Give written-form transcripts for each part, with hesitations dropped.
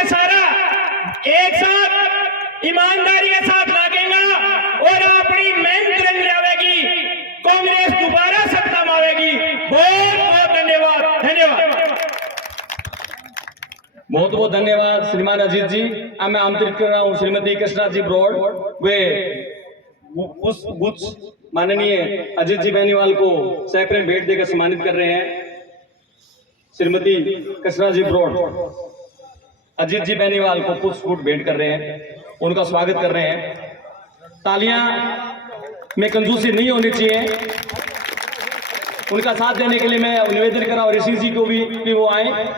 के सारा एक साथ ईमानदारी के साथ लागेगा और अपनी मेहनत रंग लावेगी, कांग्रेस दोबारा सत्ता में आवेगी। बहुत बहुत धन्यवाद। धन्यवाद, बहुत बहुत धन्यवाद श्रीमान अजीत जी। अब मैं आमंत्रित कर रहा हूँ श्रीमती कृष्णा जी ब्रॉड, वे उस माननीय अजीत जी बेनीवाल को सैकड़ों भेंट देकर सम्मानित कर रहे हैं। श्रीमती कृष्णा जी ब्रॉड अजीत जी बेनीवाल को पुष्प भेंट कर रहे हैं, उनका स्वागत कर रहे हैं। तालियां में कंजूसी नहीं होनी चाहिए। उनका साथ देने के लिए मैं निवेदन कर रहा हूँ ऋषि जी को भी कि वो आए।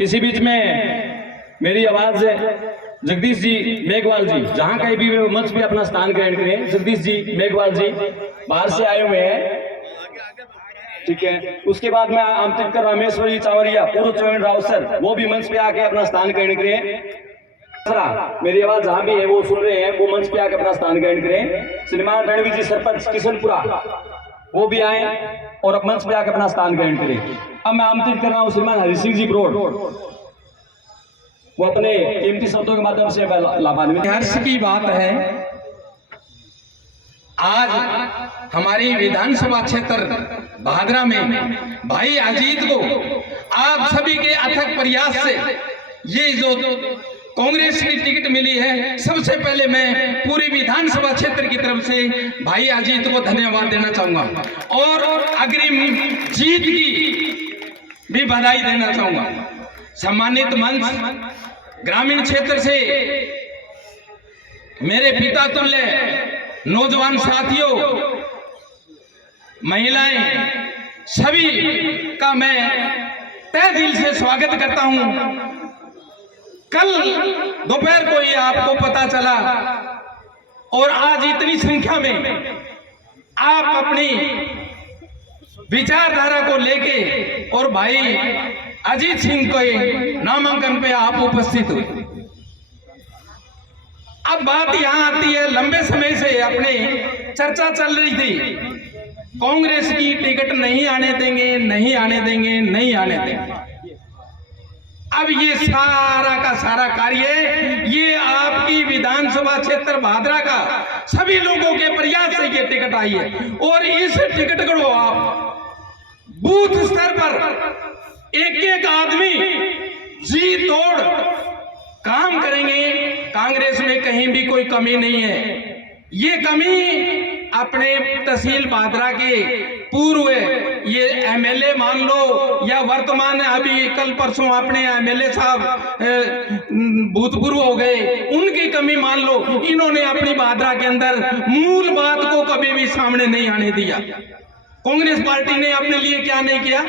इसी बीच में मेरी आवाज जगदीश जी मेघवाल जी, जहां कहीं भी वे मंच पे अपना स्थान ग्रहण करें। जगदीश जी मेघवाल जी बाहर से आए हुए हैं, ठीक है। उसके बाद मैं आमंत्रित कर रामेश्वर जी चावरिया, पूर्व चौहान राव सर, वो भी मंच पे आके अपना स्थान ग्रहण करें। मेरी आवाज जहां भी है वो सुन रहे हैं, वो मंच पे आके अपना स्थान ग्रहण करें। श्रीमान रणवीर जी सरपंच किशनपुरा, वो भी आए और अब मंच पे आकर अपना स्थान ग्रहण करें। अब मैं आमंत्रित कर रहा हूं श्रीमान हरि सिंह जी ब्रोड, वो अपने कीमती शब्दों के माध्यम से लाभान्वित। हर्ष की बात है, आज हमारी विधानसभा क्षेत्र भादरा में भाई अजीत को आप सभी के अथक प्रयास से ये जो कांग्रेस की टिकट मिली है, सबसे पहले मैं पूरी विधानसभा क्षेत्र की तरफ से भाई अजीत को धन्यवाद देना चाहूंगा और अग्रिम जीत की भी बधाई देना चाहूंगा। सम्मानित मंच, ग्रामीण क्षेत्र से मेरे पिता तुल्य नौजवान साथियों, महिलाएं, सभी का मैं तहे दिल से स्वागत करता हूं। कल दोपहर को ही आपको पता चला और आज इतनी संख्या में आप अपनी विचारधारा को लेके और भाई अजीत सिंह के नामांकन पे आप उपस्थित हुए। अब बात यहां आती है, लंबे समय से अपने चर्चा चल रही थी, कांग्रेस की टिकट नहीं आने देंगे, नहीं आने देंगे, नहीं आने देंगे। अब ये सारा का सारा कार्य ये आपकी विधानसभा क्षेत्र भादरा का सभी लोगों के प्रयास से ये टिकट आई है और इस टिकट को आप बूथ स्तर पर एक एक आदमी जी तोड़ काम करेंगे। कांग्रेस में कहीं भी कोई कमी नहीं है। ये कमी अपने तहसील भादरा के पूर्व ये एमएलए मान लो या वर्तमान अभी कल परसों अपने एमएलए साहब भूतपूर्व हो गए, उनकी कमी मान लो। इन्होंने अपनी भादरा के अंदर मूल बात को कभी भी सामने नहीं आने दिया। कांग्रेस पार्टी ने अपने लिए क्या नहीं किया।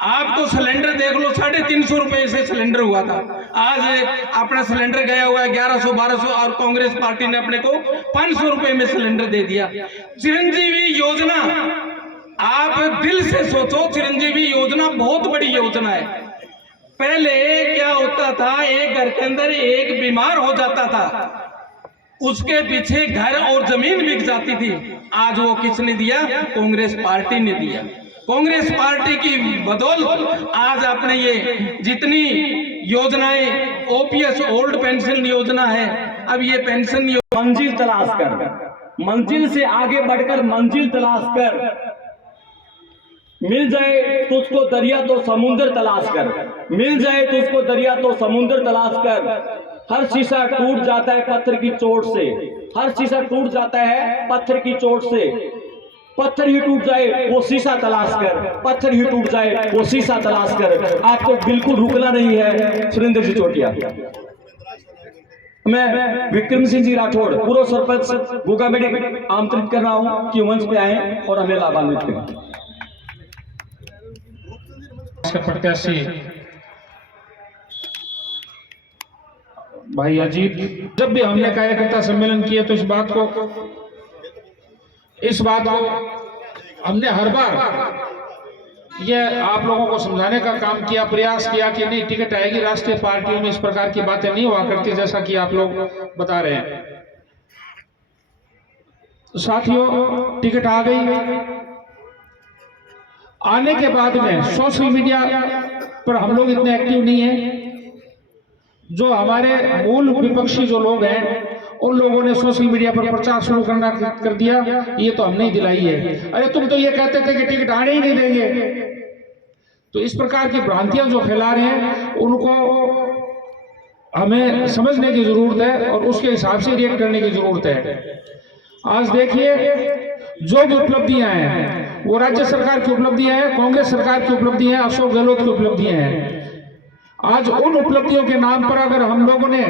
आप तो सिलेंडर देख लो, 350 रुपए से सिलेंडर हुआ था, आज अपना सिलेंडर गया हुआ है 1100-1200 और कांग्रेस पार्टी ने अपने को 500 रुपए में सिलेंडर दे दिया। चिरंजीवी योजना, आप दिल से सोचो, चिरंजीवी योजना बहुत बड़ी योजना है। पहले क्या होता था, एक घर के अंदर एक बीमार हो जाता था, उसके पीछे घर और जमीन बिक जाती थी। आज वो किसने दिया? कांग्रेस पार्टी ने दिया। कांग्रेस पार्टी की बदौलत आज आपने ये जितनी योजनाएं, ओपीएस ओल्ड पेंशन योजना है, अब ये पेंशन मंजिल तलाश कर, मंजिल से आगे बढ़कर मंजिल तलाश कर, मिल जाए तो उसको दरिया तो समुद्र तलाश कर, मिल जाए तो उसको दरिया तो समुद्र तलाश कर। हर शीशा टूट जाता है पत्थर की चोट से, हर शीशा टूट जाता है पत्थर की चोट से। पत्थर ही टूट जाए वो शीशा तलाश कर, पत्थर ही टूट जाए वो शीशा तलाश कर। आपको बिल्कुल रुकना नहीं है। सुरेंद्र जी चोटिया। मैं विक्रम सिंह जी राठौड़, पूर्व सरपंच गोगाबेड़ी, आमंत्रित कर रहा हूं कि मंच पे आए और हमें लाभान्वित करें। प्रत्याशी भाई अजीत, जब भी हमने कार्यकर्ता सम्मेलन किया तो इस बात को हमने हर बार ये आप लोगों को समझाने का काम किया, प्रयास किया कि नहीं टिकट आएगी, राष्ट्रीय पार्टियों में इस प्रकार की बातें नहीं हुआ करती जैसा कि आप लोग बता रहे हैं। तो साथियों, टिकट आ गई। आने के बाद में सोशल मीडिया पर हम लोग इतने एक्टिव नहीं हैं। जो हमारे मूल विपक्षी जो लोग हैं उन लोगों ने सोशल मीडिया पर प्रचार शुरू करना कर दिया, ये तो हमने ही दिलाई है। अरे तुम तो ये कहते थे कि टिकट आने ही नहीं देंगे। तो इस प्रकार की भ्रांतियां जो फैला रहे हैं उनको हमें समझने की जरूरत है और उसके हिसाब से रिएक्ट करने की जरूरत है। आज देखिए, जो भी उपलब्धियां हैं वो राज्य सरकार की उपलब्धियां हैं, कांग्रेस सरकार की उपलब्धियां हैं, अशोक गहलोत की उपलब्धियां हैं। आज उन उपलब्धियों के नाम पर अगर हम लोगों ने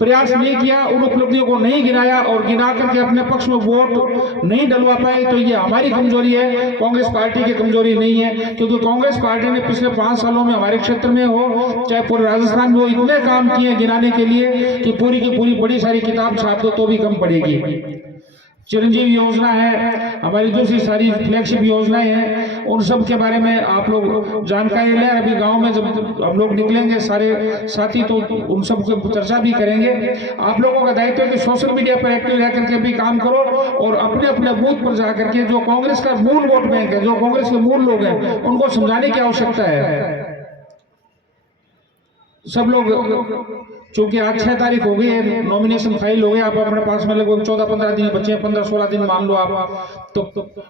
प्रयास नहीं किया, उन उपलब्धियों को नहीं गिनाया और गिना करके अपने पक्ष में वोट नहीं डलवा पाए, तो ये हमारी कमजोरी है, कांग्रेस पार्टी की कमजोरी नहीं है। क्योंकि कांग्रेस पार्टी ने पिछले 5 सालों में हमारे क्षेत्र में हो चाहे पूरे राजस्थान में हो, इतने काम किए गिनाने के लिए कि पूरी की पूरी बड़ी सारी किताब छाप दो तो भी कम पड़ेगी। चिरंजीवी योजना है, हमारी दूसरी सारी फ्लैगशिप योजनाएं हैं, उन सब के बारे में आप लोग जानकारी लें। अभी गांव में जब हम लोग निकलेंगे सारे साथी तो उन सब की चर्चा भी करेंगे। आप लोगों का दायित्व है कि सोशल मीडिया पर एक्टिव रह करके भी काम करो और अपने अपने बूथ पर जाकर के जो कांग्रेस का मूल वोट बैंक है, जो कांग्रेस के मूल लोग हैं, उनको समझाने की आवश्यकता है। सब लोग, चूंकि आज 6 तारीख हो गई है, नॉमिनेशन फाइल हो गए, आप अपने पास में लगभग 14-15 दिन बचे हैं, 15-16 दिन मान लो आप, तो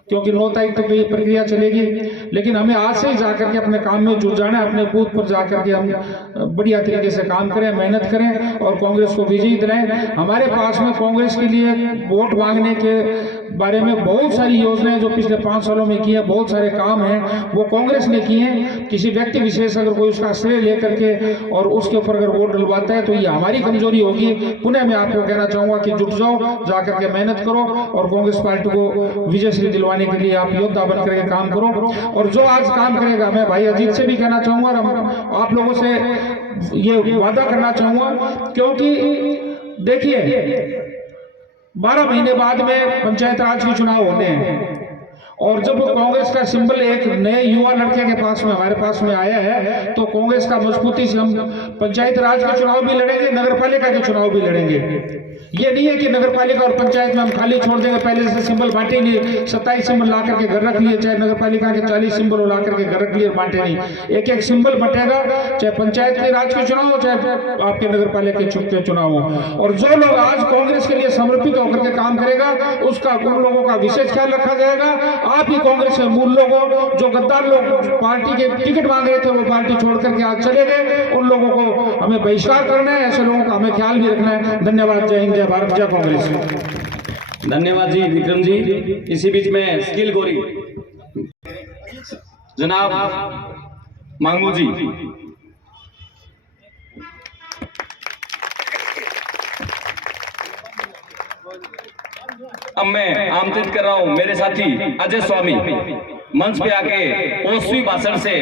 क्योंकि 9 तारीख तक तो ये प्रक्रिया चलेगी। लेकिन हमें आज से ही जाकर के अपने काम में जुट जाना है, अपने बूथ पर जाकर के हम बढ़िया तरीके से काम करें, मेहनत करें और कांग्रेस को विजयी दिलाएं। हमारे पास में कांग्रेस के लिए वोट मांगने के बारे में बहुत सारी योजनाएं जो पिछले 5 सालों में की है, बहुत सारे काम हैं वो कांग्रेस ने किए हैं। किसी व्यक्ति विशेष अगर कोई उसका श्रेय लेकर के और उसके ऊपर अगर वोट डलवाता है तो ये हमारी कमजोरी होगी। पुनः मैं आपको कहना चाहूंगा कि जुट जाओ, जाकर के मेहनत करो और कांग्रेस पार्टी को विजय श्री दिलवाने के लिए आप योद्धा बन करके काम करो। और जो आज काम करेगा, मैं भाई अजीत से भी कहना चाहूंगा और आप लोगों से ये वादा करना चाहूंगा, क्योंकि देखिए 12 महीने बाद में पंचायत राज के चुनाव होने हैं और जब कांग्रेस का सिंबल एक नए युवा लड़के के पास में हमारे पास में आया है तो कांग्रेस का मजबूती से हम पंचायत राज के चुनाव भी लड़ेंगे, नगर पालिका के चुनाव भी लड़ेंगे। ये नहीं है कि नगर पालिका और पंचायत में हम खाली छोड़ देंगे, पहले से सिंबल बांटे नहीं, 27 सिंबल ला करके घर रख लिए, चाहे नगर पालिका के 40 सिंबल ला करके घर रख लिए, बांटे नहीं। एक एक सिंबल बटेगा, चाहे पंचायत के राज के चुनाव हो चाहे आपके नगर पालिका के चुनाव हो। और जो लोग आज कांग्रेस के लिए समर्पित होकर के काम करेगा उसका उन लोगों का विशेष ख्याल रखा जाएगा। आप ही कांग्रेस के मूल लोगों, जो गद्दार लोग पार्टी के टिकट मांग रहे थे वो पार्टी छोड़ करके आज चले गए, उन लोगों को हमें बहिष्कार करना है, ऐसे लोगों का हमें ख्याल भी रखना है। धन्यवाद। जय हिंद, जय भारत, जय कांग्रेस। धन्यवाद जी विक्रम जी। इसी बीच में स्किल गोरी जनाब मांगू जी। अब मैं आमंत्रित कर रहा हूं मेरे साथी अजय स्वामी मंच पे आके ओसवी भाषण से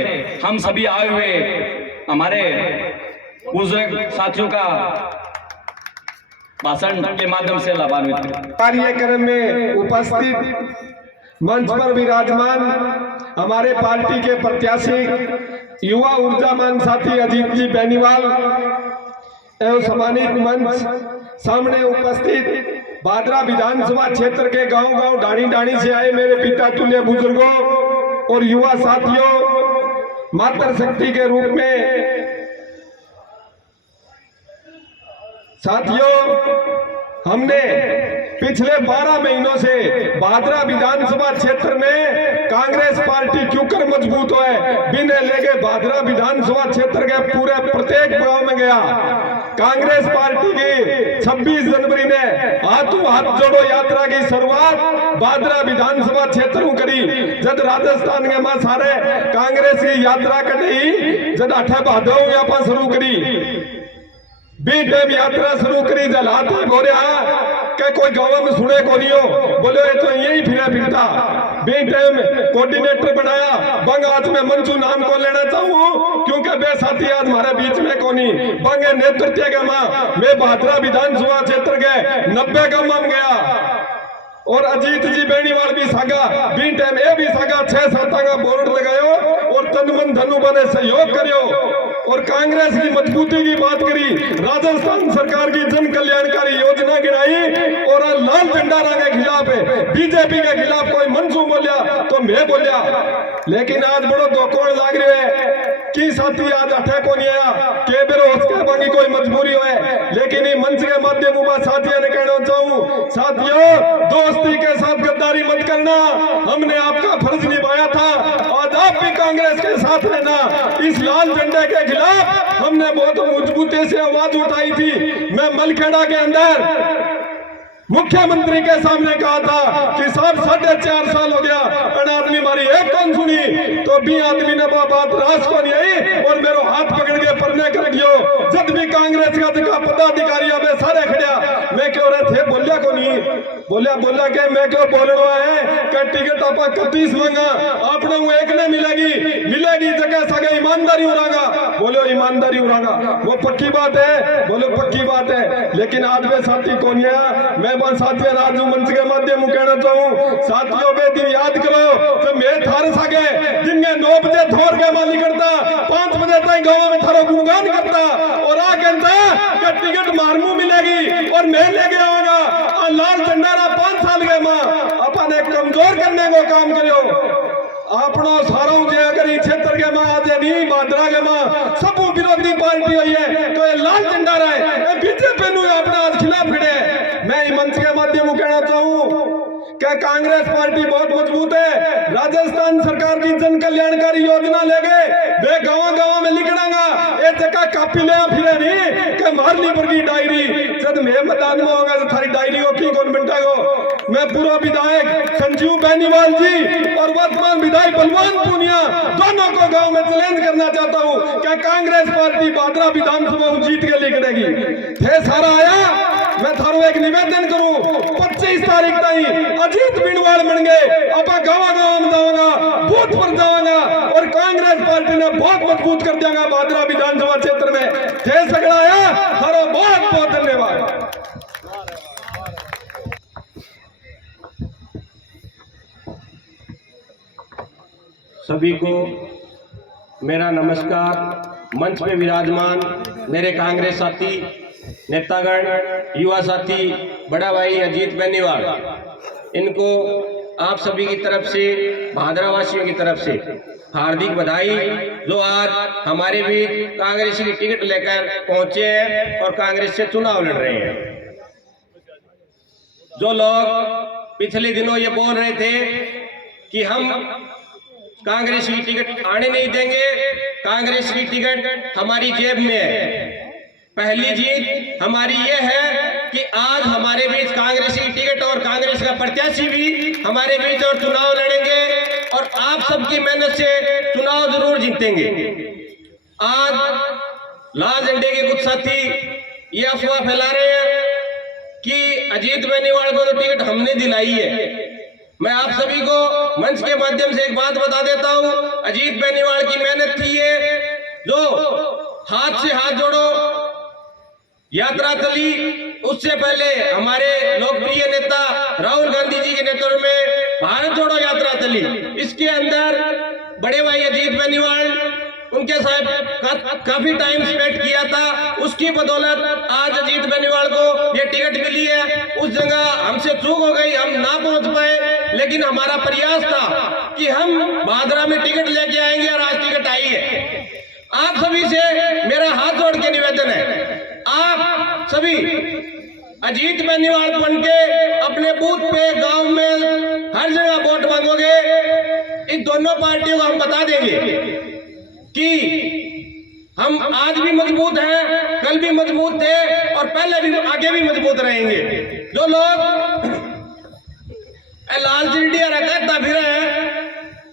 हम सभी आए हुए हमारे बुजुर्ग साथियों का भाषण के माध्यम से लाभान्वित कार्यक्रम में उपस्थित मंच पर विराजमान हमारे पार्टी के प्रत्याशी युवा ऊर्जावान साथी अजीत जी बेनीवाल एवं सम्मानित मंच सामने उपस्थित भादरा विधानसभा क्षेत्र के गांव-गांव डाणी-डाणी से आए मेरे पिता तुल्य बुजुर्गों और युवा साथियों, मातृशक्ति के रूप में साथियों, हमने पिछले 12 महीनों से भादरा विधानसभा क्षेत्र में कांग्रेस पार्टी क्यों कर मजबूत है बिना लेके भादरा विधानसभा क्षेत्र के पूरे प्रत्येक गांव में गया। कांग्रेस पार्टी की 26 जनवरी ने हाथों हाथ जोड़ो यात्रा की शुरुआत भादरा विधानसभा क्षेत्र में करी। जब राजस्थान के मां सारे कांग्रेस की यात्रा कटी, जब 8 भादव यहाँ शुरू करी, बी टाइम यात्रा शुरू करी, जलाते बोले के कोई गांव में सुने को नहीं हो, बोले तो यही फिरता। बी टाइम कोऑर्डिनेटर बनाया, बंग आज में मंचू नाम को लेना चाहूँ क्योंकि बे साथी आज हमारे बीच में कोनी। बंग नेतृत्व के मां मैं भादरा विधानसभा क्षेत्र के 90 गांव में गया और अजीत जी बेनीवाल भी सागा बी टाइम ए भी सागा 6-7 का बोर्ड लगायो और तन मन धनु बने सहयोग करियो और कांग्रेस की मजबूती की बात करी, राजस्थान सरकार की जन कल्याणकारी योजना गिनाई और लाल झंडा के खिलाफ बीजेपी के खिलाफ कोई मंसूब बोलिया तो मैं बोलिया। लेकिन आज बड़ो धोखोड़ लाग रहे है कि साथी आज अठे को नहीं आया के बेरो उसके बाकी कोई मजबूरी हो है। लेकिन ये मंच के माध्यम से साथियों ने कहना चाहूं, साथियों दोस्ती के साथ गद्दारी मत करना, हमने आपका फर्ज निभाया था, आज आप भी कांग्रेस के साथ रहना। इस लाल झंडे के खिलाफ हमने बहुत मजबूती से आवाज उठाई थी। मैं मलखेड़ा के अंदर मुख्यमंत्री के सामने कहा था कि साहब 4.5 साल हो गया आदमी हमारी एक कौन सुनी, तो भी आदमी ने वो बात रास को नहीं आई और मेरे हाथ पकड़ के परने कर गयो। जब भी कांग्रेस का जगह पदाधिकारी अबे सारे खड़िया मैं क्यों रहे थे बोलिया को नहीं बोलिया के मैं क्यों बोलना है कि टिकट आप 31 मांगा आपने एक ने मिलेगी जगह सगे ईमानदारी उड़ागा, बोलो ईमानदारी उड़ागा वो पक्की बात है, बोलो पक्की बात है। लेकिन आज वे साथी कौन है, मैं साथियों राजू मंच के माध्यम कहना चाहूँ, साथियों वे दिन याद करो तो मैं थारे सके दिन के 9 बजे थोर के माली करता 5 बजे तक गाँव में थारो गुणगान करता और आ कहता कि टिकट मारमू मिलेगी और मैं लेके आऊंगा लाल झंडा 5 साल के माँ अपन कमजोर करने को काम करो। आपनो सारा जया करी क्षेत्र के माँ आज नहीं बादरा के माँ सब विरोधी पार्टी हुई है तो ये लाल झंडा रहे बीजेपी नु अपने आज खिलाफ खड़े। मैं मंच के माध्यम से कहना चाहूँ कि कांग्रेस पार्टी बहुत मजबूत है। राजस्थान सरकार की जन कल्याणकारी योजना ले गए वे गाँव में लिखड़ांगा ये जगह कापी ले फिरे नहीं कि मारली पर की डायरी जब मैं मैदान में होगा तो थारी डायरी को की कौन बनता को। मैं पूर्व विधायक संजीव बेनीवाल जी और वर्तमान विधायक बलवान पूनिया दोनों को गांव में चैलेंज करना चाहता हूं कि कांग्रेस पार्टी बादरा विधानसभा जीत के लिखड़ेगी। थे सारा आया मैं थारो एक निवेदन करूं 25 तारीख तक अजीत बेनीवाल बन गए अब गाँव में जाऊंगा बूथ पर जाऊंगा और कांग्रेस पार्टी ने बहुत मजबूत कर देगा बादरा विधानसभा क्षेत्र में। थे सगड़ा आया थारो बहुत बहुत धन्यवाद। सभी को मेरा नमस्कार। मंच पे विराजमान मेरे कांग्रेस साथी नेतागण, युवा साथी, बड़ा भाई अजीत बेनीवाल, इनको आप सभी की तरफ से भादरा वासियों की तरफ से हार्दिक बधाई जो आज हमारे भी कांग्रेस की टिकट लेकर पहुंचे हैं और कांग्रेस से चुनाव लड़ रहे हैं। जो लोग पिछले दिनों ये बोल रहे थे कि हम कांग्रेस की टिकट आने नहीं देंगे, कांग्रेस की टिकट हमारी जेब में है। पहली जीत हमारी ये है कि आज हमारे बीच कांग्रेस की टिकट और कांग्रेस का प्रत्याशी भी हमारे बीच और चुनाव लड़ेंगे और आप सबकी मेहनत से चुनाव जरूर जीतेंगे। आज लाल झंडे के कुछ साथी ये अफवाह फैला रहे हैं कि अजीत बेनीवाल को तो टिकट हमने दिलाई है। मैं आप सभी को मंच के माध्यम से एक बात बता देता हूं, अजीत बेनीवाल की मेहनत थी ये जो हाथ से हाथ जोड़ो यात्रा चली। उससे पहले हमारे लोकप्रिय नेता राहुल गांधी जी के नेतृत्व में भारत जोड़ो यात्रा चली। इसके अंदर बड़े भाई अजीत बेनीवाल उनके साथ काफी टाइम स्पेंड किया था, उसकी बदौलत आज अजीत बेनीवाल को ये टिकट मिली है। उस जगह हमसे चूक हो गई, हम ना पहुंच पाए, लेकिन हमारा प्रयास था कि हम बादरा में टिकट लेके आएंगे और आज टिकट आई है। आप सभी से मेरा हाथ जोड़ के निवेदन है, आप सभी अजीत बेनीवाल बन के अपने बूथ पे गांव में हर जगह वोट मांगोगे। इन दोनों पार्टियों को हम बता देंगे कि हम आज भी मजबूत हैं, कल भी मजबूत थे और पहले भी आगे भी मजबूत रहेंगे। जो लोग लाल चिल्डिया रखता फिर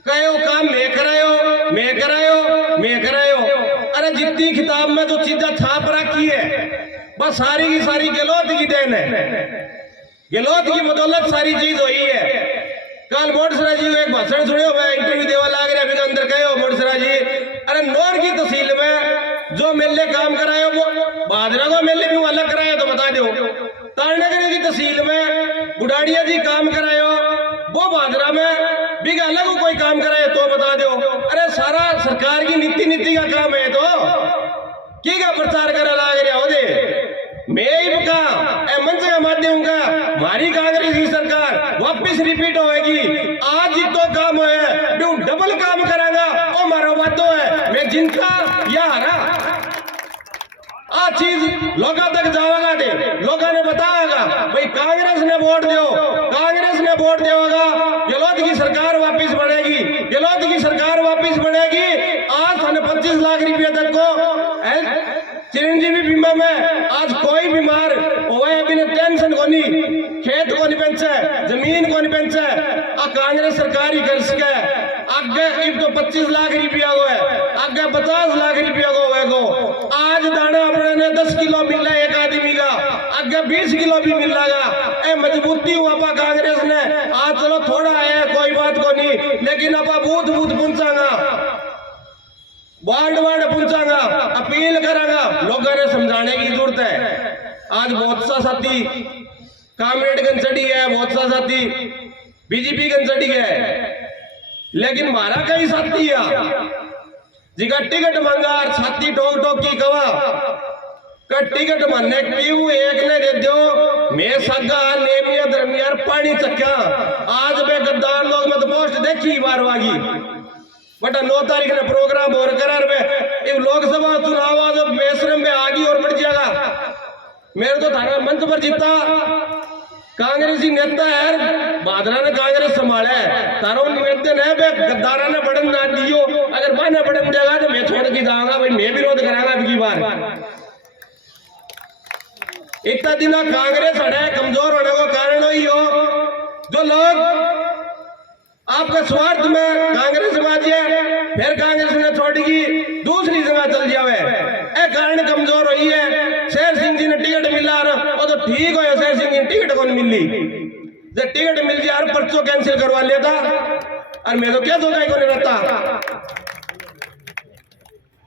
कहो काम मैं करायो मैं करायो मैं करायो। अरे जितनी किताब में जो चीजें छाप रखी है बस सारी की सारी गहलोत की देन है, गहलोत की बदौलत सारी चीज हुई है। कल बोडसरा जी एक भाषण सुनियो, मैं इंटरव्यू देवा लाग रहा अभी अंदर कहो बोडसरा जी, अरे नौर की तहसील में जो मेले काम करायो वो बादरा को मेले भी अलग कराया तो बता दो। तारनगर की तहसील में बुढ़ाड़िया जी काम करायो, वो भादरा में बिगा अलग कोई काम कराए तो बता दो। अरे सारा सरकार की नीति का काम है तो की का प्रचार करा लाग रहा हो दे। मैं ही बका मंच का माध्यम का हमारी कांग्रेस की सरकार वापिस रिपीट होएगी। आज ही तो काम है डबल काम करांगा और मारो बात है मैं जिनका या हरा आ चीज लोगों तक जाएगा दे, लोगों ने बताएगा भाई कांग्रेस ने वोट दो, कांग्रेस ने वोट देगा, गहलोत की सरकार वापस बढ़ेगी, गहलोत की सरकार वापस बढ़ेगी। आज 25 लाख रुपया तक को चिरंजीवी बीमा में आज कोई बीमार हुए बिना टेंशन को नहीं, खेत को नहीं बेचे, जमीन को नहीं बेचे, कांग्रेस सरकार ही कर सके। आगे एक तो 25 लाख रुपया को है, आगे 50 लाख रुपया को है। आज दाना अपने ने 10 किलो मिल रहा है एक आदमी का, आगे 20 किलो भी मिल रहा। मजबूती हुआ पा कांग्रेस ने। आज चलो थोड़ा है कोई बात को नहीं, लेकिन अपा बूथ बूथ पहुंचागा, वार्ड वार्ड पहुंचागा, अपील करांगा। लोगों ने समझाने की जरूरत है। आज बहुत सा साथी कामरेड गन चढ़ी है, बहुत सा साथी बीजेपी गन चढ़ी है, लेकिन मारा कई साथी जिका टिकट मांगा छाती ठोक ठोक की कवा का टिकट मानने पीऊ एक ने दे दो मैं सगा नेमिया दरमियार पानी चक्का। आज बे गद्दार लोग मत पोस्ट देखी बार वागी बटा 9 तारीख ने प्रोग्राम और करार में लोकसभा चुनाव आज बेशरम में आगी और बढ़ जाएगा। मेरे तो थाना मंच पर जीता कांग्रेसी नेता है, बादरा ने कांग्रेस संभाला है, तारो निवेदन है बे गद्दारा ने बढ़न ना दियो, अगर बाने बढ़न देगा तो मैं छोड़ के जाऊंगा भाई, मैं विरोध करांगा अबकी बार। इतना दिन कांग्रेस हटा कमजोर होने को कारण वही हो जो लोग आपका स्वार्थ में कांग्रेस बाजी है, फिर कांग्रेस ने छोड़ेगी दूसरी जगह चल जावे, ए कारण कमजोर हुई है। शेर सिंह जी ने टिकट मिला वो तो ठीक हो, शेर सिंह जी टिकट कौन मिली, जब टिकट मिल जाए पर्चो कैंसिल करवा लेता और मैं तो क्या सोचा को नहीं रहता।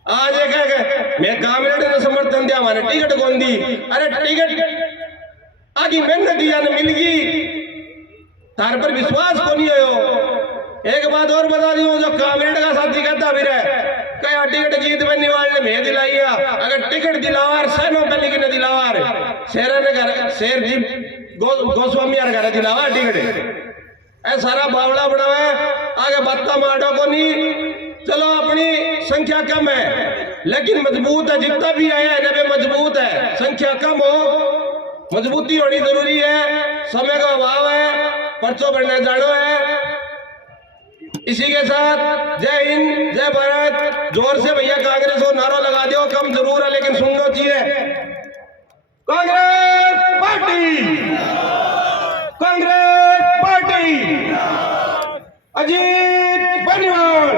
आज एक मैं कामरेड ने समर्थन दिया मैंने टिकट कौन दी, अरे टिकट आगे मेहनत दिया न मिल गई, तार पर विश्वास को नहीं हो। एक बात और बता दी, जो कामरेड का साथी कहता फिर क्या टिकट जीत में निवाड़ ने मैं दिलाइया, अगर टिकट दिलावार सैनो पहले की न दिलावार शेर ने घर शेर जी गोस्वामी यार घर दिलावा टिकट ऐ सारा बावड़ा बना है। आगे बत्ता मारो को नहीं, चलो अपनी संख्या कम है लेकिन मजबूत है, जितना भी आया है ना मजबूत है, संख्या कम हो मजबूती होनी जरूरी है, समय का अभाव है, पर्चो बढ़ने जानो है। इसी के साथ जय हिंद जय भारत, जोर से भैया कांग्रेस को नारा लगा दो, कम जरूर है लेकिन सुनना चाहिए। Congress party, Congress party, Ajit Baniwal.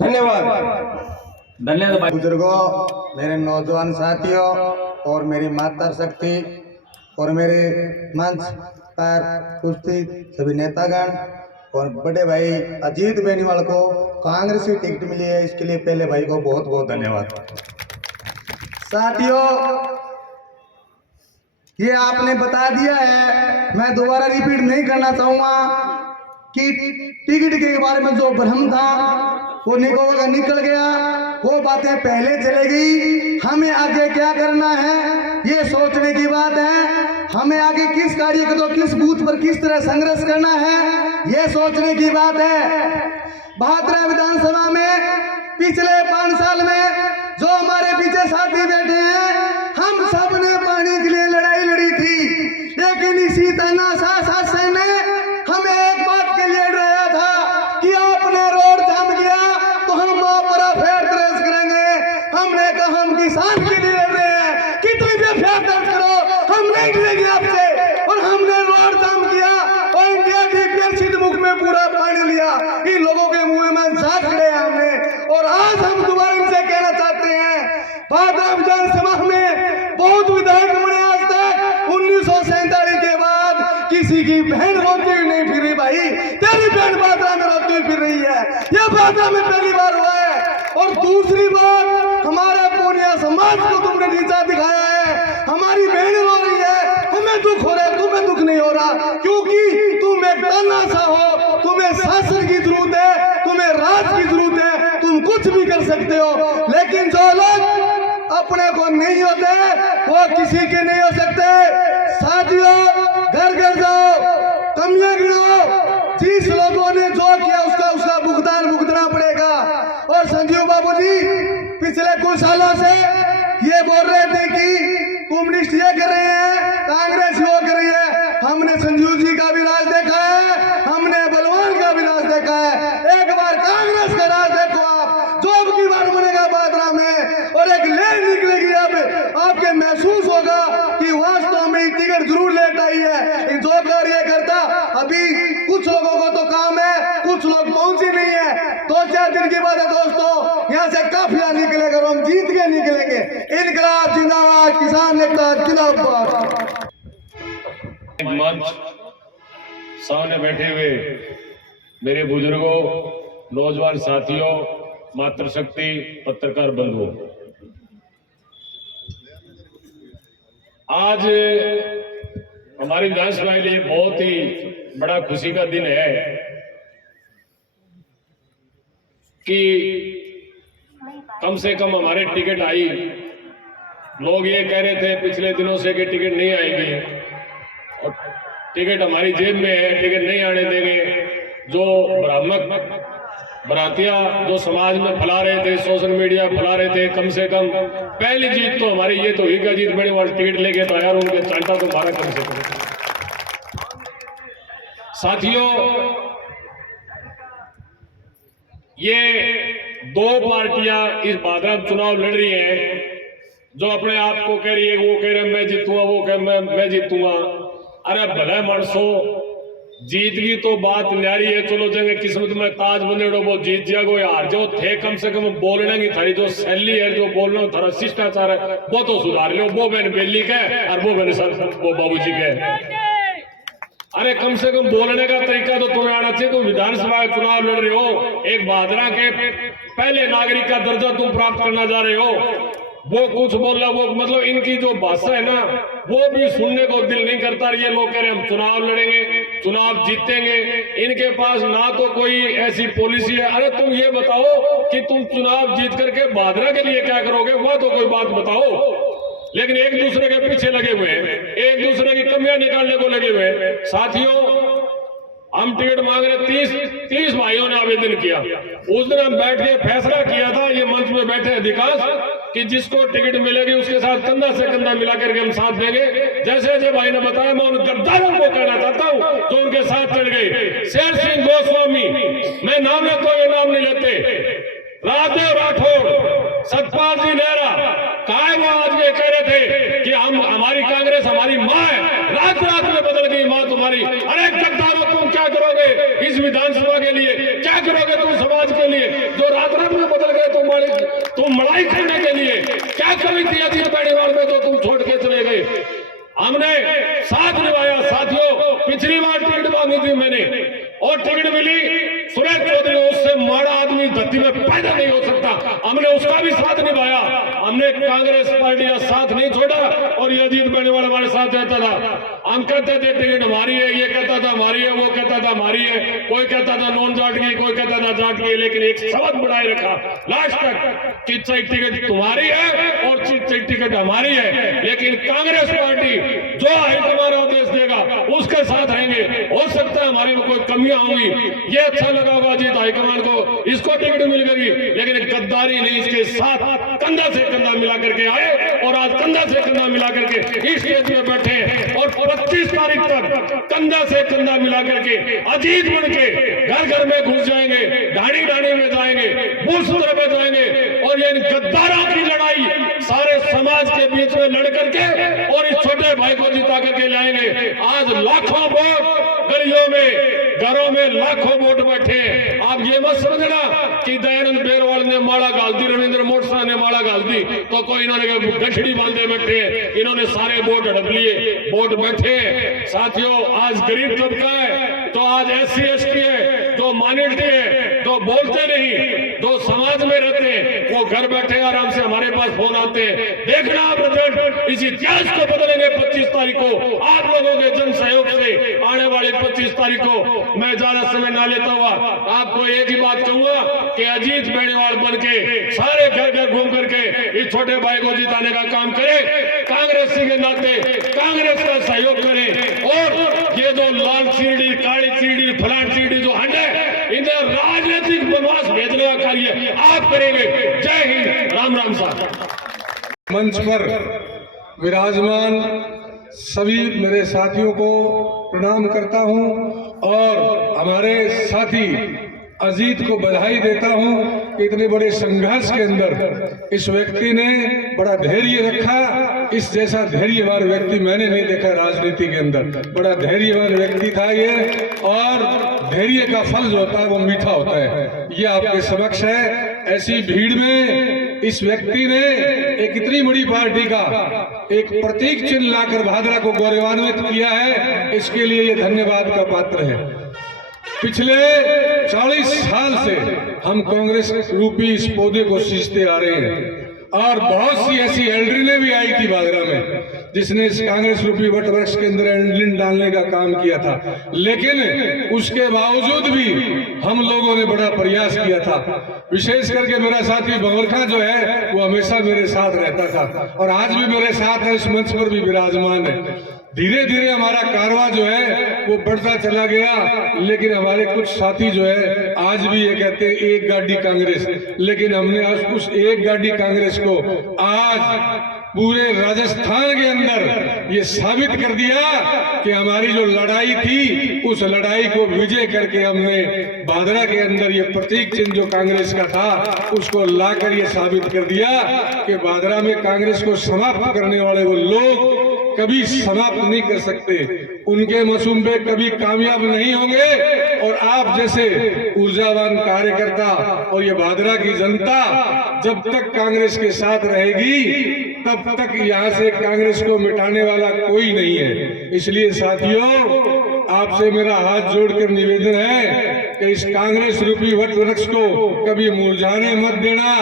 धन्यवाद। धन्यवाद भाई। बुजुर्गों, मेरे नौजवान साथियों और मेरी माता शक्ति और मेरे मंच पर उपस्थित सभी नेतागण और बड़े भाई अजीत बेनीवाल को कांग्रेस की टिकट मिली है, इसके लिए पहले भाई को बहुत बहुत धन्यवाद। साथियों, ये आपने बता दिया है, मैं दोबारा रिपीट नहीं करना चाहूंगा कि टिकट के बारे में जो भ्रम था वो निकल गया, वो बातें पहले चले गई। हमें आगे क्या करना है ये सोचने की बात है, हमें आगे किस कार्य को किस बूथ पर किस तरह संघर्ष करना है ये सोचने की बात है। भादरा विधानसभा में पिछले 5 साल में जो हमारे पीछे साथी बैठे हैं, हम सब ने पानी के लिए लड़ाई लड़ी थी, लेकिन इसी तानाशाह ने हमें एक बात के लिए डराया था कि आपने रोड जाम किया तो हम वहां पर फेयर ट्रेस करेंगे। हमने कहा हम किसान के लिए लड़ रहे हैं, कितनी भी फेयर दर्ज करो हम नहीं डरेंगे आपसे, और हमने रोड जाम किया और इंडिया डीपीएल सीट मुख में पूरा पानी लिया, इन लोगों के मुंह में झांक रहे हैं हमने। और आज हम दोबारा इनसे कहना चाहते हैं, भादरा विधानसभा में बहुत विधायक बने आज तक, 1947 के बाद किसी की बहन रोती हुई नहीं फिर रही। भाई तेरी बहन भादरा में रोती हुई फिर रही है, यह भादरा में पहली बार हुआ है। और दूसरी बात, हमारे पूर्णिया समाज को तुमने नीचा दिखाया है, हमारी बहन रो रही है, हमें दुख हो रहा है, तुम्हें दुख नहीं तानाशाह हो, तुम्हें शासन की जरूरत है, तुम्हें राज की जरूरत है, तुम कुछ भी कर सकते हो, लेकिन जो लोग अपने को नहीं होते वो किसी के नहीं हो सकते। साथियों, घर घर जाओ, कमियां गिनाओ, जिस लोगों ने जो किया उसका भुगतान भुगतना पड़ेगा। और संजीव बाबूजी पिछले कुछ सालों से ये बोल रहे थे कि कम्युनिस्ट ये कर रहे हैं, कांग्रेस वो कर रही है। हमने संजीव जी का भी राज देखा है, हमने बलवान का भी राज देखा है। एक बार कांग्रेस का राज देखो आप, जो अब की बार बनेगा बादरा में और एक लेन निकलेगी, अब आपके महसूस होगा कि वास्तव में टिकट जरूर लेट आई है। जो कार्य करता, अभी कुछ लोगों को तो काम है, कुछ लोग पहुंचे नहीं है। 2-4 दिन की बात है दोस्तों, यहाँ से काफिला निकलेगा, हम जीत के निकलेंगे। इनकलाब जिंदाबाद, किसान नेता जिंदाबाद। मंच सामने बैठे हुए मेरे बुजुर्गों, नौजवान साथियों, मातृशक्ति पत्रकार बंधुओं, आज हमारी विधानसभा के लिए बहुत ही बड़ा खुशी का दिन है कि कम से कम हमारे टिकट आई। लोग ये कह रहे थे पिछले दिनों से कि टिकट नहीं आएगी, और टिकट हमारी जेब में है, टिकट नहीं आने देंगे। जो भ्रामक भ्रांतियां जो समाज में फैला रहे थे, सोशल मीडिया फैला रहे थे, कम से कम पहली जीत तो हमारी ये तो हुई कि अजीत बड़ेवाल टिकट लेके तो यार उनके चांटा तो मारा कम से कम। साथियों, ये दो पार्टियां इस बादरा चुनाव लड़ रही हैं, जो अपने आप को कह रही है, वो कह रहे मैं जीतूंगा, वो कह मैं जीतूंगा। अरे भले मानसो, जीत की तो बात न्यारी है, चलो जंगे किस्मत में ताज बनेड़ो, वो जीत जाओ या हार जाओ, थे कम से कम बोलने की थारी जो शैली है, जो बोलना थारा शिष्टाचार है, वो तो सुधार लो। वो बहन बेली का और वो बहन वो बाबूजी का। अरे कम से कम बोलने का तरीका तो तुम्हें आना चाहिए। तुम विधानसभा का चुनाव लड़ रहे हो, एक बादरा के पहले नागरिक का दर्जा तुम प्राप्त करना जा रहे हो, वो कुछ बोल रहा, वो मतलब इनकी जो भाषा है ना, वो भी सुनने को दिल नहीं करता। ये लोग कह रहे हम चुनाव लड़ेंगे, चुनाव जीतेंगे, इनके पास ना तो कोई ऐसी पॉलिसी है। अरे तुम ये बताओ कि तुम चुनाव जीत करके बादरा के लिए क्या करोगे, वह तो कोई बात बताओ। लेकिन एक दूसरे के पीछे लगे हुए हैं, एक दूसरे की कमियां निकालने को लगे हुए हैं। साथियों, हम टिकट मांग रहे, 30 भाइयों ने आवेदन किया। उस दिन हम बैठ के फैसला किया था, ये मंच में बैठे अधिकांश, कि जिसको टिकट मिलेगी उसके साथ कंधा से कंधा मिला करके हम साथ देंगे। जैसे अजय भाई ने बताया, मैं उन गद्दारों को कहना चाहता हूं जो उनके साथ चढ़ गए। शेर सिंह गोस्वामी, मैं नाम लेता हूं, ये नाम नहीं लेते, राजदेव राठौड़, सतपाल जी नेहरा, कहा वो आज ये कह रहे थे कि हम हमारी कांग्रेस हमारी माँ है, रात रात में बदल गई माँ तुम्हारी। अरे गद्दारों, तुम क्या करोगे इस विधानसभा के लिए, क्या करोगे तुम समाज के लिए, जो रात रात में बदल गए तुम मलाई खाने के लिए? क्या कमी थी अजीत बड़ेवाल में तो तुम छोड़ के चले गए? हमने साथ निभाया। साथियों, पिछली बार टिकट मांगी थी मैंने और टिकट मिली, सुरेश चौधरी, उससे माड़ा आदमी धरती में पैदा नहीं हो सकता, हमने उसका भी साथ निभाया। हमने कांग्रेस पार्टी का साथ नहीं छोड़ा और ये अजीत बड़ेवाल हमारे साथ रहता था। हम कहते थे टिकट हमारी है, ये कहता था हमारी है, वो कहता था हमारी है, कोई कहता था नॉन जाट की, कोई कहता था जाट की, लेकिन एक शब्द बढ़ाए रखा लास्ट तक कि चाहे टिकट तुम्हारी है और चाहे टिकट हमारी है, लेकिन कांग्रेस पार्टी जो हाईकमान आदेश देगा उसके साथ रहेंगे। हो सकता है हमारी में कोई कमियां होंगी, ये अच्छा लगा होगा अजीत हाईकमान को, इसको टिकट मिल गई, लेकिन गद्दारी नहीं, इसके साथ कंधा से कंधा मिला करके आए और आज कंधा से कंधा मिला करके इस स्टेज में बैठे हैं और 25 तारीख तक कंधा से कंधा मिला करके अजीत बन के घर घर में घुस जाएंगे, ढाणी ढाणी में जाएंगे, बूथ सूत्र में जाएंगे और ये गद्दारों की लड़ाई सारे समाज के बीच में लड़ करके और इस छोटे भाई को जिता करके लाएंगे। आज लाखों वोट गलियों में, घरों में लाखों वोट बैठे। आप ये मत समझना कि दयानंद बेरवाल ने माला गाल दी, रविंद्र मोटसा ने माला गाल दी तो कोई इन्होंने गठड़ी बांधे बैठे, इन्होंने सारे वोट हड़प लिए, वोट बैठे। साथियों, आज गरीब तबका है, तो आज SC ST है, जो माइनॉरिटी है, जो बोलते नहीं, जो समाज में रहते हैं, वो घर बैठे आराम से हमारे पास फोन आते हैं। देखना आप रिजल्ट, इस इतिहास को बदलेंगे 25 तारीख को आप लोगों के जन सहयोग से। आने वाली 25 तारीख को मैं ज्यादा समय ना लेता हुआ आपको एक ही बात कहूंगा कि अजीत बेनीवाल बन के सारे घर घर घूम करके इस छोटे भाई को जिताने का काम करें, कांग्रेसी के नाते कांग्रेस का सहयोग करें और ये जो लाल सीढ़ी, काली सीढ़ी, फलान सीढ़ी जो हंड है, इन्हें राजनीतिक वनवास भेजने का कार्य आप करेंगे। जय हिंद, राम राम साहब। मंच पर विराजमान सभी मेरे साथियों को प्रणाम करता हूं और हमारे साथी अजीत को बधाई देता हूं कि इतने बड़े संघर्ष के अंदर इस व्यक्ति ने बड़ा धैर्य रखा। इस जैसा धैर्यवान व्यक्ति मैंने नहीं देखा राजनीति के अंदर। बड़ा धैर्यवान व्यक्ति था ये, और धैर्य का फल जो होता है वो मीठा होता है। ये आपके समक्ष है। ऐसी भीड़ में इस व्यक्ति ने एक इतनी बड़ी पार्टी का एक प्रतीक चिन्ह लाकर भादरा को गौरवान्वित किया है, इसके लिए ये धन्यवाद का पात्र है। पिछले 40 साल से हम कांग्रेस रूपी इस पौधे को सींचते आ रहे हैं और बहुत सी ऐसी एल्ड्रीने भी आई थी भादरा में जिसने इस कांग्रेस रूपी वट वृक्ष के अंदर एंड्रिन डालने का काम किया था, लेकिन उसके बावजूद भी हम लोगों ने बड़ा प्रयास किया था। विशेष करके मेरा साथी भंवरखा जो है वो हमेशा मेरे साथ रहता था और आज भी मेरे साथ है, इस मंच पर भी विराजमान है। धीरे धीरे हमारा कारवां जो है वो बढ़ता चला गया, लेकिन हमारे कुछ साथी जो है आज भी ये कहते हैं एक गाड़ी कांग्रेस, लेकिन हमने आज उस एक गाड़ी कांग्रेस को आज पूरे राजस्थान के अंदर ये साबित कर दिया कि हमारी जो लड़ाई थी उस लड़ाई को विजय करके हमने भादरा के अंदर ये प्रतीक चिन्ह जो कांग्रेस का था उसको लाकर ये साबित कर दिया कि भादरा में कांग्रेस को समाप्त करने वाले वो लोग कभी समाप्त नहीं कर सकते, उनके मसूबे कभी कामयाब नहीं होंगे। और आप जैसे ऊर्जावान कार्यकर्ता और ये भादरा की जनता जब तक कांग्रेस के साथ रहेगी तब तक यहाँ से कांग्रेस को मिटाने वाला कोई नहीं है। इसलिए साथियों, आपसे मेरा हाथ जोड़कर निवेदन है कि इस कांग्रेस रूपी वट वृक्ष को कभी मुरझाने मत देना।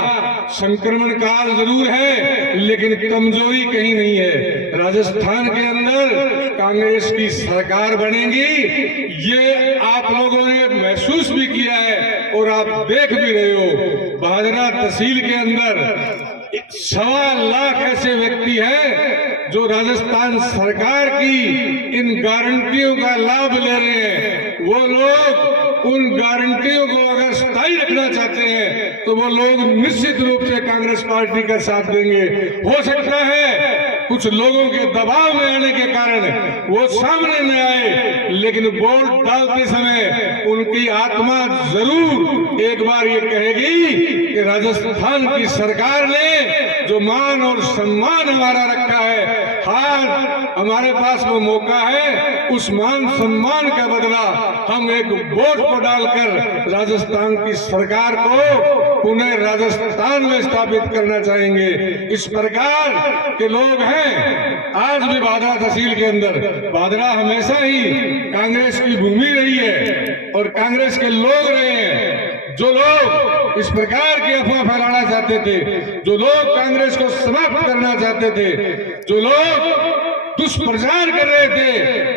संक्रमण काल जरूर है लेकिन कमजोरी कहीं नहीं है। राजस्थान के अंदर कांग्रेस की सरकार बनेगी, ये आप लोगों ने महसूस भी किया है और आप देख भी रहे हो। भादरा तहसील के अंदर 1.25 लाख ऐसे व्यक्ति हैं जो राजस्थान सरकार की इन गारंटियों का लाभ ले रहे हैं। वो लोग उन गारंटियों को अगर स्थायी रखना चाहते हैं तो वो लोग निश्चित रूप से कांग्रेस पार्टी का साथ देंगे। हो सकता है कुछ लोगों के दबाव में आने के कारण वो सामने न आए, लेकिन वोट डालते समय उनकी आत्मा जरूर एक बार ये कहेगी कि राजस्थान की सरकार ने जो मान और सम्मान हमारा रखा है, आज हमारे पास वो मौका है, उस मान सम्मान का बदला हम एक वोट को डालकर राजस्थान की सरकार को पुनः राजस्थान में स्थापित करना चाहेंगे। इस प्रकार के लोग हैं आज भी भादरा तहसील के अंदर। भादरा हमेशा ही कांग्रेस की भूमि रही है और कांग्रेस के लोग रहे हैं। जो लोग इस प्रकार की अफवाह फैलाना चाहते थे, जो लोग कांग्रेस को समाप्त करना चाहते थे, जो लोग दुष्प्रचार कर रहे थे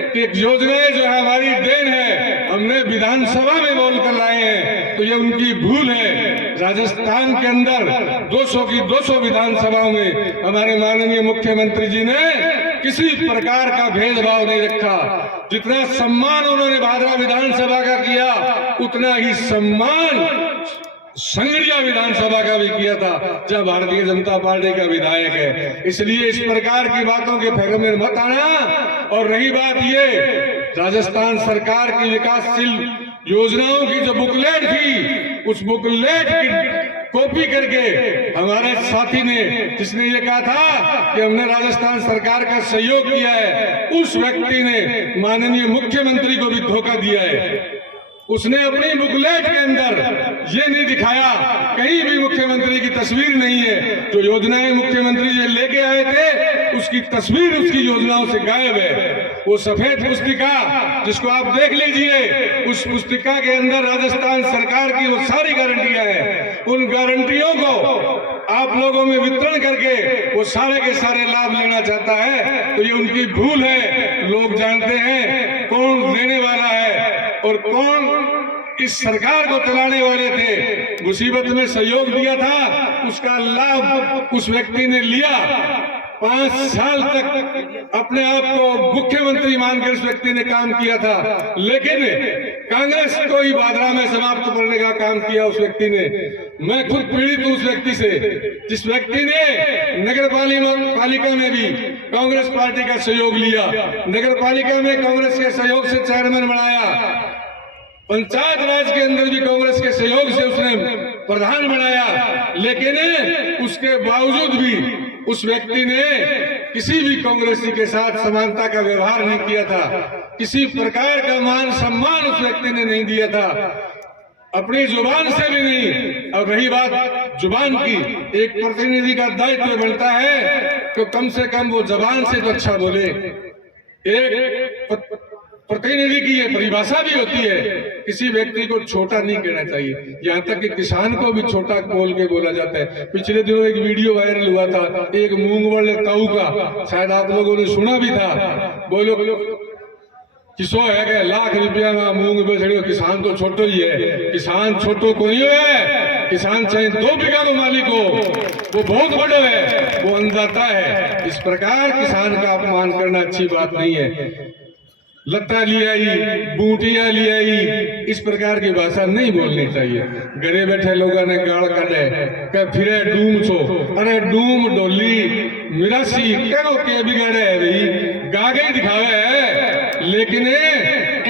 कि योजनाएं जो है हमारी देन है, हमने विधानसभा में बोलकर लाए हैं, तो ये उनकी भूल है। राजस्थान के अंदर 200 की 200 विधानसभाओं में हमारे माननीय मुख्यमंत्री जी ने किसी प्रकार का भेदभाव नहीं रखा। जितना सम्मान उन्होंने भादरा विधानसभा का किया उतना ही सम्मान संगरिया विधानसभा का भी किया था जब भारतीय जनता पार्टी का विधायक है। इसलिए इस प्रकार की बातों के फेरे में मत आना। और रही बात ये, राजस्थान सरकार की विकासशील योजनाओं की जो बुकलेट थी, उस बुकलेट की कॉपी करके हमारे साथी ने, जिसने ये कहा था कि हमने राजस्थान सरकार का सहयोग किया है, उस व्यक्ति ने माननीय मुख्यमंत्री को भी धोखा दिया है। उसने अपनी बुकलेट के अंदर ये नहीं दिखाया, कहीं भी मुख्यमंत्री की तस्वीर नहीं है। जो योजनाएं मुख्यमंत्री जी लेके आए थे उस उसकी तस्वीर उसकी योजनाओं से गायब है। वो सफेद पुस्तिका जिसको आप देख लीजिए, उस पुस्तिका के अंदर राजस्थान सरकार की वो सारी गारंटियां हैं। उन गारंटियों को आप लोगों में वितरण करके वो सारे के सारे लाभ लेना चाहता है, तो ये उनकी भूल है। लोग जानते हैं कौन देने वाला है और कौन इस सरकार को चलाने वाले थे। मुसीबत में सहयोग दिया था, उसका लाभ उस व्यक्ति ने लिया। 5 साल तक अपने आप को मुख्यमंत्री मानकर इस व्यक्ति ने काम किया था, लेकिन कांग्रेस को ही बादरा में समाप्त करने का काम किया उस व्यक्ति ने। मैं खुद पीड़ित हूं उस व्यक्ति से, जिस व्यक्ति ने नगर पालिका में भी कांग्रेस पार्टी का सहयोग लिया, नगर पालिका में कांग्रेस के सहयोग से चेयरमैन बनाया, पंचायत राज के अंदर भी कांग्रेस के सहयोग से उसने प्रधान बनाया, लेकिन उसके बावजूद भी उस व्यक्ति ने किसी भी कांग्रेसी के साथ समानता का व्यवहार नहीं किया था, किसी प्रकार का मान सम्मान उस व्यक्ति ने नहीं दिया था, अपनी जुबान से भी नहीं। और रही बात जुबान की, एक प्रतिनिधि का दायित्व बनता है तो कम से कम वो जबान से तो अच्छा बोले। एक प्रतिनिधि की ये परिभाषा भी होती है, किसी व्यक्ति को छोटा नहीं कहना चाहिए, यहाँ तक कि किसान को भी छोटा बोल के बोला जाता है। पिछले दिनों एक वीडियो वायरल हुआ था, एक मूंग वाले ताऊ का, शायद आप लोगों ने सुना भी था। बोलो किसो है कि लाख रुपया में मूंग बेचड़ो, किसान तो छोटो ही है। किसान छोटो को नहीं है, किसान चाहे 2 बीघा को मालिक हो, वो बहुत बड़ो है, वो अन्नदाता है। इस प्रकार किसान का अपमान करना अच्छी बात नहीं है। लत्ता लिया ही, बूटियां लिया ही, इस प्रकार की भाषा नहीं बोलनी चाहिए। घरे बैठे लोगों ने गाल काटे के फिरे डूम छो, अरे डूम डोली मिरासी कहो के बिगड़े है भाई, गागे दिखावे है, लेकिन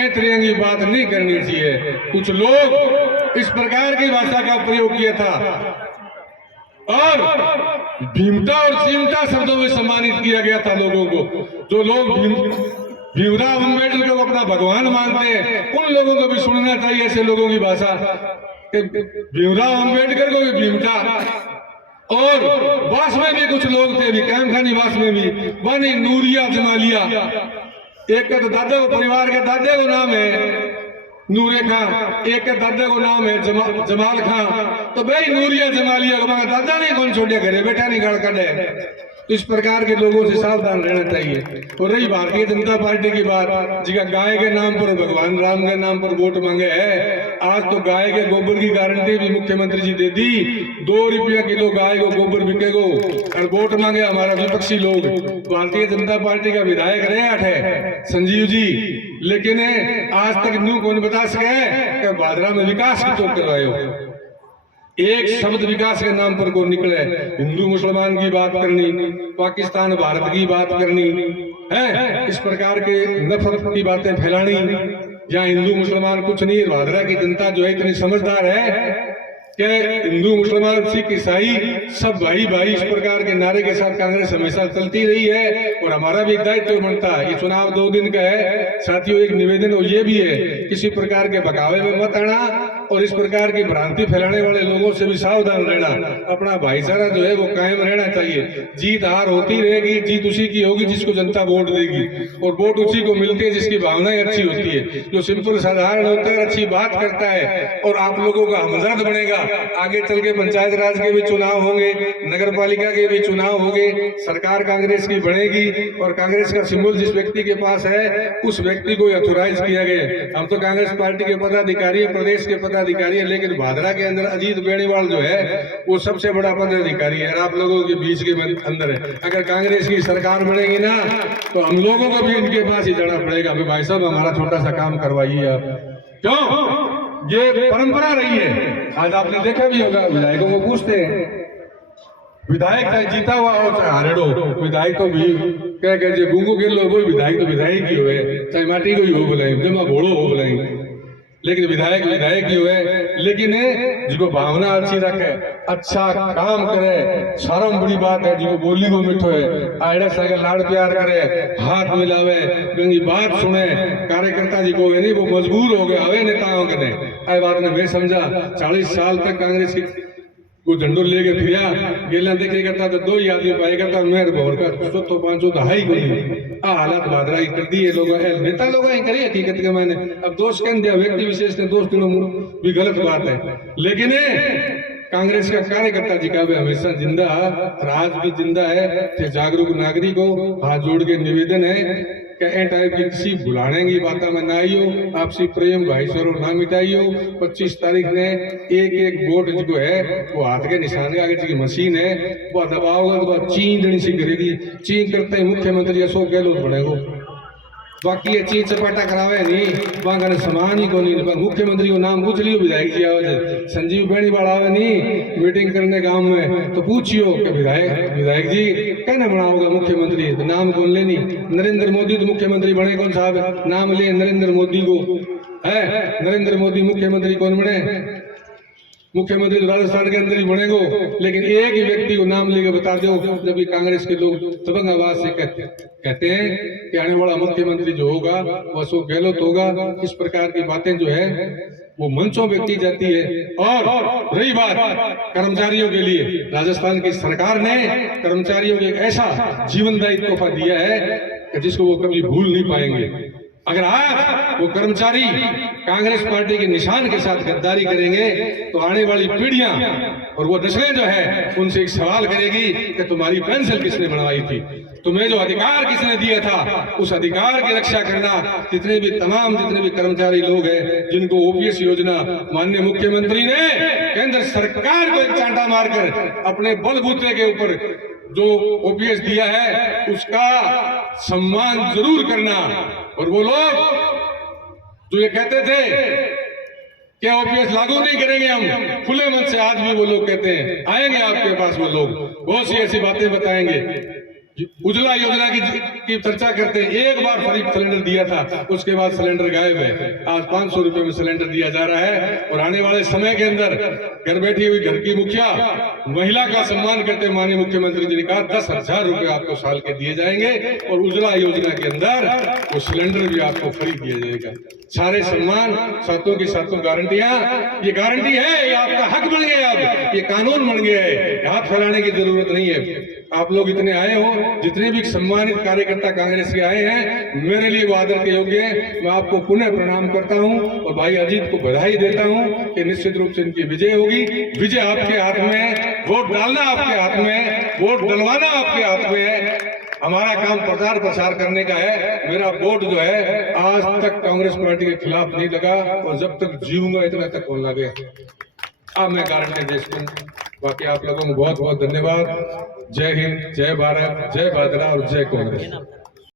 तरह की बात नहीं करनी चाहिए। कुछ लोग इस प्रकार की भाषा का प्रयोग किया था और भीमता और चिमटा शब्दों में सम्मानित किया गया था लोगों को। जो लोग भीमराव अम्बेडकर को अपना भगवान मानते हैं, उन लोगों को भी सुनना चाहिए ऐसे लोगों की भाषा। भीमराव अम्बेडकर को भी भीमता, और वास में भी कुछ लोग थे, कैम खानी वास में भी बनी नूरिया जमालिया। एक का तो दादा को, परिवार के दादे को नाम है नूरे खां, एक के दादा को नाम है जमाल खां। तो भाई नूरिया जमालिया को दादा नहीं कौन छोटे घरे बैठा नहीं गाड़ काटे। तो इस प्रकार के लोगों से सावधान रहना चाहिए। और रही भारतीय जनता पार्टी की बात, जिसका गाय के नाम पर, भगवान राम के नाम पर वोट मांगे है। आज तो गाय के गोबर की गारंटी भी मुख्यमंत्री जी दे दी, 2 रुपया किलो गाय को गोबर बिकेगो, और वोट मांगे हमारा विपक्षी लोग। भारतीय जनता पार्टी का विधायक रहे है संजीव जी, लेकिन आज तक न्यू कौन बता सके कि भादरा में विकास की तो करवाए हो। एक शब्द विकास के नाम पर को निकले। हिंदू मुसलमान की बात करनी, पाकिस्तान भारत की बात करनी है, इस प्रकार के नफरत की बातें फैलानी। जहाँ हिंदू मुसलमान कुछ नहीं, भादरा की जनता जो है इतनी समझदार है कि हिंदू मुसलमान सिख ईसाई सब भाई भाई, इस प्रकार के नारे के साथ कांग्रेस हमेशा चलती रही है। और हमारा भी दायित्व बनता है। ये चुनाव 2 दिन का है साथियों, एक निवेदन और ये भी है, किसी प्रकार के बगावे में मत आना और इस प्रकार की भ्रांति फैलाने वाले लोगों से भी सावधान रहना। अपना भाईचारा जो है वो कायम रहना चाहिए। जीत हार होती रहेगी, जीत उसी की होगी जिसको जनता वोट देगी, और वोट उसी को मिलती है जिसकी भावनाएं अच्छी होती है, जो सिंपल साधारण होता है, अच्छी बात करता है और आप लोगों का हमदर्द बनेगा। आगे चल के पंचायत राज के भी चुनाव होंगे, नगर पालिका के भी चुनाव होंगे, सरकार कांग्रेस की बनेगी और कांग्रेस का सिंबल जिस व्यक्ति के पास है उस व्यक्ति को ऑथोराइज किया गया। हम तो कांग्रेस पार्टी के पदाधिकारी है, प्रदेश के पदाधिकारी है, लेकिन भादरा के अंदर अजीत बेनीवाल जो है वो सबसे बड़ा पदाधिकारी है, आप लोगों के बीच के अंदर है। अगर कांग्रेस की सरकार बनेगी ना तो हम लोगों को भी इनके पास ही जाना पड़ेगा। भाई साहब हमारा छोटा सा काम करवाइए आप, क्यों? ये परंपरा रही है। आज आपने देखा भी होगा, विधायकों को पूछते हैं, विधायक चाहे जीता हुआ हो चाहे हारेड़ो, विधायक तो भी क्या जे गुंगो के लोग विधायक तो विधायक ही हुए, चाहे माटी को ही हो बोलाई, जमा घोड़ो हो बोलाई, लेकिन विधायक विधायक ही हुए। लेकिन जिसको भावना अच्छी रखे, अच्छा काम करे, शर्म बड़ी बात है, जिसको बोली को मिठो है, आड़े सगे लाड़ प्यार करे, हाथ मिलावे, गंगी बात सुने, कार्यकर्ता जी को नहीं वो मजबूर हो गए हवे नेताओं के ने। आई बात ने मैं समझा 40 साल तक कांग्रेस की वो झंडो लेके फिरा गेला देखे करता तो 2 ही आदमी पाए करता मेहर भोर का 400-500 तो हाई गोली आ हालत बादरा कर दिए लोग नेता लोग करिए हकीकत के मैंने अब दोष कह दिया व्यक्ति विशेष ने दोष देना भी गलत बात है, लेकिन कांग्रेस का कार्यकर्ता जी का भी हमेशा जिंदा और आज भी जिंदा है। थे जागरूक नागरिक हो, हाथ जोड़ के निवेदन है कि ए टाइप की किसी बुलाने की बात में ना आइयो, आपसी प्रेम भाईचारो ना मिटाइयो। 25 तारीख ने एक वोट जो है वो हाथ के निशान के आगे की मशीन है वो दबाओगे तो चींदनी सी करेगी। चीं करते ही मुख्यमंत्री अशोक गहलोत बनेगो, बाकी ये चीज चपाटा करावे नहीं, वहां का समान ही को नहीं। मुख्यमंत्री को नाम पूछ लियो, विधायक जी आवे संजीव बेनीवाल आवे नहीं मीटिंग करने गांव में तो पूछियो कि विधायक जी कहना बनाओगे मुख्यमंत्री, तो नाम कौन लेनी। नरेंद्र मोदी तो मुख्यमंत्री बने कौन साहब, नाम ले नरेंद्र मोदी को है। नरेंद्र मोदी मुख्यमंत्री कौन बने, मुख्यमंत्री तो राजस्थान के अंदर ही बनेगो, लेकिन एक ही व्यक्ति को नाम लेके बता दो। जब कांग्रेस के लोग दबंग आवाज से कहते हैं कि आने वाला मुख्यमंत्री जो होगा वो अशोक गहलोत होगा, इस प्रकार की बातें जो है वो मंचों पे की जाती है। और रही बात कर्मचारियों के लिए, राजस्थान की सरकार ने कर्मचारियों को एक ऐसा जीवनदायी तोहफा दिया है कि जिसको वो कभी भूल नहीं पाएंगे। अगर आज वो कर्मचारी कांग्रेस पार्टी के निशान के साथ गद्दारी करेंगे तो आने वाली पीढ़ियां और वो नस्लें जो है उनसे एक सवाल करेगी कि तुम्हारी पेंशन किसने बनवाई थी, तुम्हें जो अधिकार किसने दिया था, उस अधिकार की रक्षा करना। जितने भी कर्मचारी लोग हैं जिनको ओपीएस योजना माननीय मुख्यमंत्री ने केंद्र सरकार को एक चांटा मारकर अपने बलबूते के ऊपर जो ओपीएस दिया है उसका सम्मान जरूर करना। और वो लोग जो ये कहते थे क्या ओपीएस लागू नहीं करेंगे हम, खुले मन से आज भी वो लोग कहते हैं आएंगे आपके पास, वो लोग बहुत सी ऐसी बातें बताएंगे। उज्ज्वला योजना की चर्चा करते हैं, एक बार फ्री सिलेंडर दिया था उसके बाद सिलेंडर गायब है। आज 500 रुपए में सिलेंडर दिया जा रहा है और आने वाले समय के अंदर घर बैठी हुई घर की मुखिया महिला का सम्मान करते माननीय मुख्यमंत्री जी ने कहा 10,000 रुपए आपको साल के दिए जाएंगे और उज्ज्वला योजना के अंदर वो सिलेंडर भी आपको फ्री दिया जाएगा। सारे सम्मान, सातों की सातों गारंटियां, ये गारंटी है, ये आपका हक बन गया, अब ये कानून बन गया है, हाथ फैलाने की जरूरत नहीं है। आप लोग इतने आए हो, जितने भी सम्मानित कार्यकर्ता कांग्रेस के आए हैं, मेरे लिए वो आदर के योग्य है। मैं आपको पुनः प्रणाम करता हूं और भाई अजीत को बधाई देता हूं कि निश्चित रूप से इनकी विजय होगी। विजय आपके हाथ में है, वोट डालना आपके हाथ में है, वोट डलवाना आपके हाथ में है। हमारा काम प्रचार प्रसार करने का है। मेरा वोट जो है आज तक कांग्रेस पार्टी के खिलाफ नहीं लगा और जब तक जीऊंगा इतना तक होने लगे। अब मैं गारंटी दे सकूं। बाकी आप लोगों को बहुत बहुत धन्यवाद। जय हिंद, जय भारत, जय भादरा और जय कांग्रेस।